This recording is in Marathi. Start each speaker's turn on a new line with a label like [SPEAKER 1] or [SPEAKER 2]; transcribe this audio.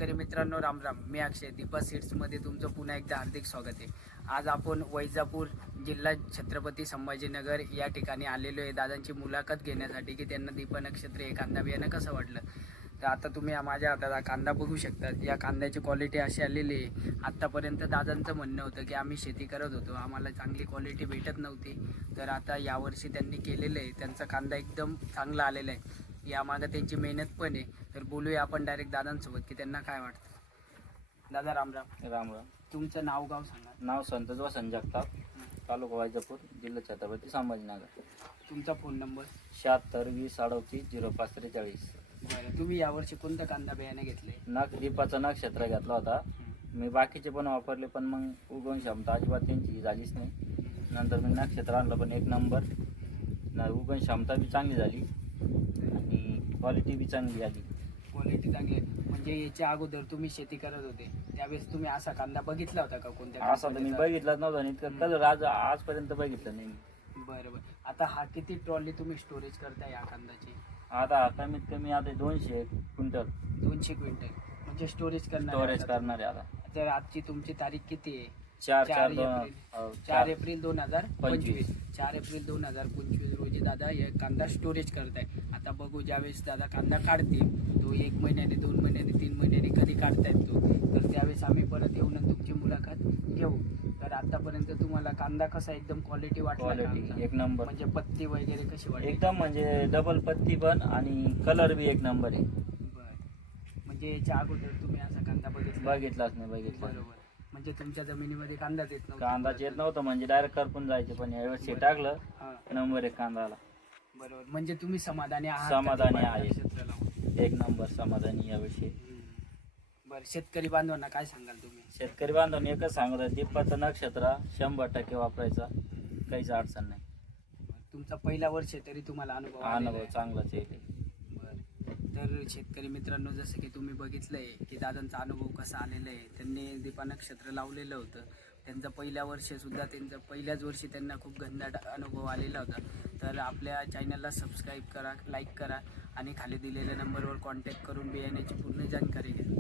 [SPEAKER 1] शेतकरी मित्रांनो, राम राम. मी अक्षय, दीपा सीड्समध्ये तुमचं पुन्हा एकदा हार्दिक स्वागत आहे. आज आपण वैजापूर जिल्हा छत्रपती संभाजीनगर या ठिकाणी आलेलो आहे दादांची मुलाखत घेण्यासाठी की त्यांना दीपा नक्षत्र हे कांदा बियाणं कसं वाटलं. तर आता तुम्ही माझ्या हातात हा कांदा बघू शकता. या कांद्याची क्वालिटी अशी आलेली आहे. आत्तापर्यंत दादांचं म्हणणं होतं की आम्ही शेती करत होतो, आम्हाला चांगली क्वालिटी भेटत नव्हती. तर आता यावर्षी त्यांनी केलेलं आहे, त्यांचा कांदा एकदम चांगला आलेला आहे. यामागं त्यांची मेहनत पण आहे. तर बोलूया आपण डायरेक्ट दादांसोबत की त्यांना काय वाटतं. दादा राम राम.
[SPEAKER 2] राम राम.
[SPEAKER 1] तुमचं नाव गाव सांगा.
[SPEAKER 2] नाव संतोष वसंत जगताप, तालुका वैजापूर, जिल्हा छत्रपती संभाजीनगर.
[SPEAKER 1] तुमचा फोन नंबर.
[SPEAKER 2] 76 20 38 05 43.
[SPEAKER 1] बरं, तुम्ही यावर्षी कोणतं कांदा बियाणं घेतले.
[SPEAKER 2] दीपाचा नक्षत्र घेतला होता मी. बाकीचे पण वापरले, पण मग उगवण क्षमता अजिबात त्यांची झालीच नाही. नंतर मी नक्षत्र आणलं, पण एक नंबर. उगवण क्षमता बी चांगली झाली आणि क्वालिटी बी चांगली आली.
[SPEAKER 1] क्वालिटी चांगली आहे. म्हणजे याच्या अगोदर तुम्ही शेती करत होते त्यावेळेस तुम्ही असा कांदा बघितला होता का कोणत्या
[SPEAKER 2] असा तर मी बघितलाच नव्हता आणि इतकं कलर आजपर्यंत बघितलं नाही.
[SPEAKER 1] बरं बरं. आता हा किती ट्रॉली तुम्ही स्टोरेज करता या कांद्याची.
[SPEAKER 2] आता कमीत कमी आता 200 क्विंटल
[SPEAKER 1] 200 क्विंटल म्हणजे स्टोरेज करणार.
[SPEAKER 2] आहे आता.
[SPEAKER 1] तर आजची तुमची तारीख किती आहे.
[SPEAKER 2] 4
[SPEAKER 1] एप्रिल 2025. 4 एप्रिल 2025 रोजी दादा हे कांदा स्टोरेज करताय. आता बघू, ज्यावेळेस दादा कांदा काढतील तो 1 महिन्याने 2 महिन्याने 3 महिन्याने कधी काढतायत तो, तर त्यावेळेस आम्ही परत येऊन तुमची मुलाखत घेऊ. तर आतापर्यंत तुम्हाला कांदा कसा एकदम क्वालिटी वाटला.
[SPEAKER 2] एक नंबर.
[SPEAKER 1] म्हणजे पत्ती वगैरे कशी वाटली.
[SPEAKER 2] एकदम म्हणजे डबल पत्ती पण आणि कलर बी एक नंबर आहे.
[SPEAKER 1] बरं, म्हणजे याच्या अगोदर तुम्ही असा कांदा
[SPEAKER 2] बघितलाच नाही.
[SPEAKER 1] बरोबर. म्हणजे तुमच्या जमिनीमध्ये कांदाच येत नव्हता.
[SPEAKER 2] कांदाच येत नव्हतं, म्हणजे डायरेक्ट करपून जायचे, पण यावेळेस हे टाकलं नंबर एक कांदाला.
[SPEAKER 1] बरोबर. म्हणजे तुम्ही समाधानी आहात.
[SPEAKER 2] समाधानी आहे.
[SPEAKER 1] क्षेत्र लावून
[SPEAKER 2] एक नंबर समाधानी याविषयी.
[SPEAKER 1] बरं, शेतकरी बांधवांना काय सांगाल तुम्ही.
[SPEAKER 2] शेतकरी बांधवांनी एकच सांगत आहे, दीपाचं नक्षत्र 100% वापरायचा, काहीच अडचण नाही.
[SPEAKER 1] तुमचा पहिला वर्ष तरी तुम्हाला अनुभव
[SPEAKER 2] चांगलाच आहे.
[SPEAKER 1] तर शेतकरी मित्रांनो, जसं की तुम्ही बघितलंय की दादांचा अनुभव कसा आलेला आहे. त्यांनी दीपा नक्षत्र लावलेलं होतं. त्यांचं पहिल्याच वर्षी त्यांना खूप घनदाट अनुभव आलेला होता. तर आपल्या चॅनलला सबस्क्राईब करा, लाईक करा आणि खाली दिलेल्या नंबरवर कॉन्टॅक्ट करून बियाण्याची पूर्ण जानकारी घ्या.